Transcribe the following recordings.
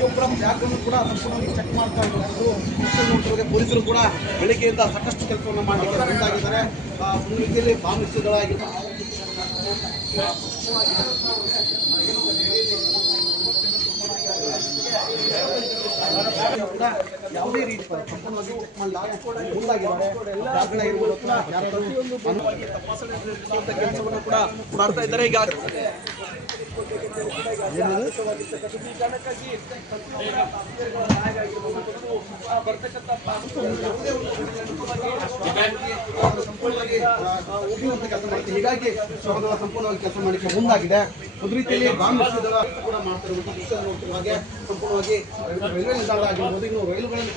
ಸಂಪೂರ್ಣವಾಗಿ ಚೆಕ್ ಮಾಡ್ತಾ ಇರೋದು ಪೊಲೀಸರು ಕೂಡ ಬೆಳಿಗ್ಗೆಯಿಂದ ಸಾಕಷ್ಟು ಕೆಲಸವನ್ನು ಮಾಡಿದ್ದಾರೆ ಒಂದು ರೀತಿಯಲ್ಲಿ ಬಾಂಬ್ ನಿಶ್ಚಿತಗಳಾಗಿರ್ತಾರೆ ಕೂಡ ಯಾವುದೇ ರೀತಿ ಅನುವಾಗಿ ತಪಾಸಣೆ ಕೆಲಸವನ್ನು ಕೂಡ ಮಾಡ್ತಾ ಇದ್ದಾರೆ. ಈಗ ಹೀಗಾಗಿ ಸಹೋದರ ಸಂಪೂರ್ಣವಾಗಿ ಕೆಲಸ ಮಾಡಲಿಕ್ಕೆ ಮುಂದಾಗಿದೆ ಒಂದು ರೀತಿಯಲ್ಲಿ ಬಾಂಬ್ ಕೂಡ ಹಾಗೆ ಸಂಪೂರ್ಣವಾಗಿ ರೈಲ್ವೆ ನಿಲ್ದಾಣ ಆಗಿರ್ಬೋದು ಇನ್ನು ರೈಲುಗಳನ್ನು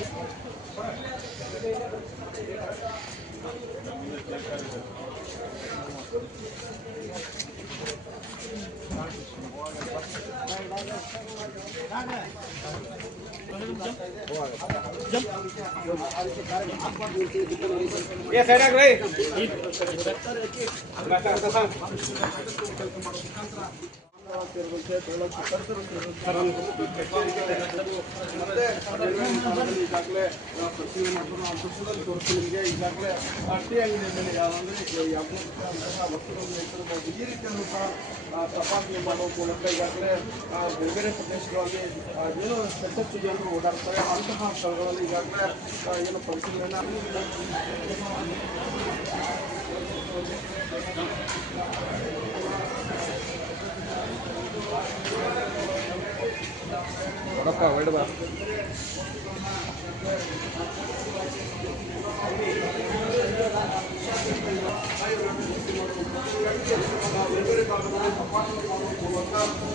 ये साइड रे मैं करता था ಈಗಾಗಲೇ ಪ್ರತಿಯೊಂದು ಆ ದೃಶ್ಯದಲ್ಲಿ ತೋರಿಸ್ತೀನಿ ನಿಮಗೆ ಈಗಾಗಲೇ ಆಗಿದೆ ಈ ಸಹ ತಪಾಸಣೆ ಮಾಡುವ ಮೂಲಕ ಈಗಾಗಲೇ ಬೇರೆ ಬೇರೆ ಪ್ರದೇಶಗಳಲ್ಲಿ ಏನು ಹೆಚ್ಚೆಚ್ಚು ಜನರು ಓಡಾಡ್ತಾರೆ ಅಂತಹ ಸ್ಥಳಗಳಲ್ಲಿ ಈಗಾಗಲೇ ಏನು ಪರಿಶೀಲನೆ ಬೇರೆ ಬೇರೆ ಭಾಗದಲ್ಲಿ ತಪಾಸಣೆ ಮಾಡುವ ಮೂಲಕ ಯಾವುದೇ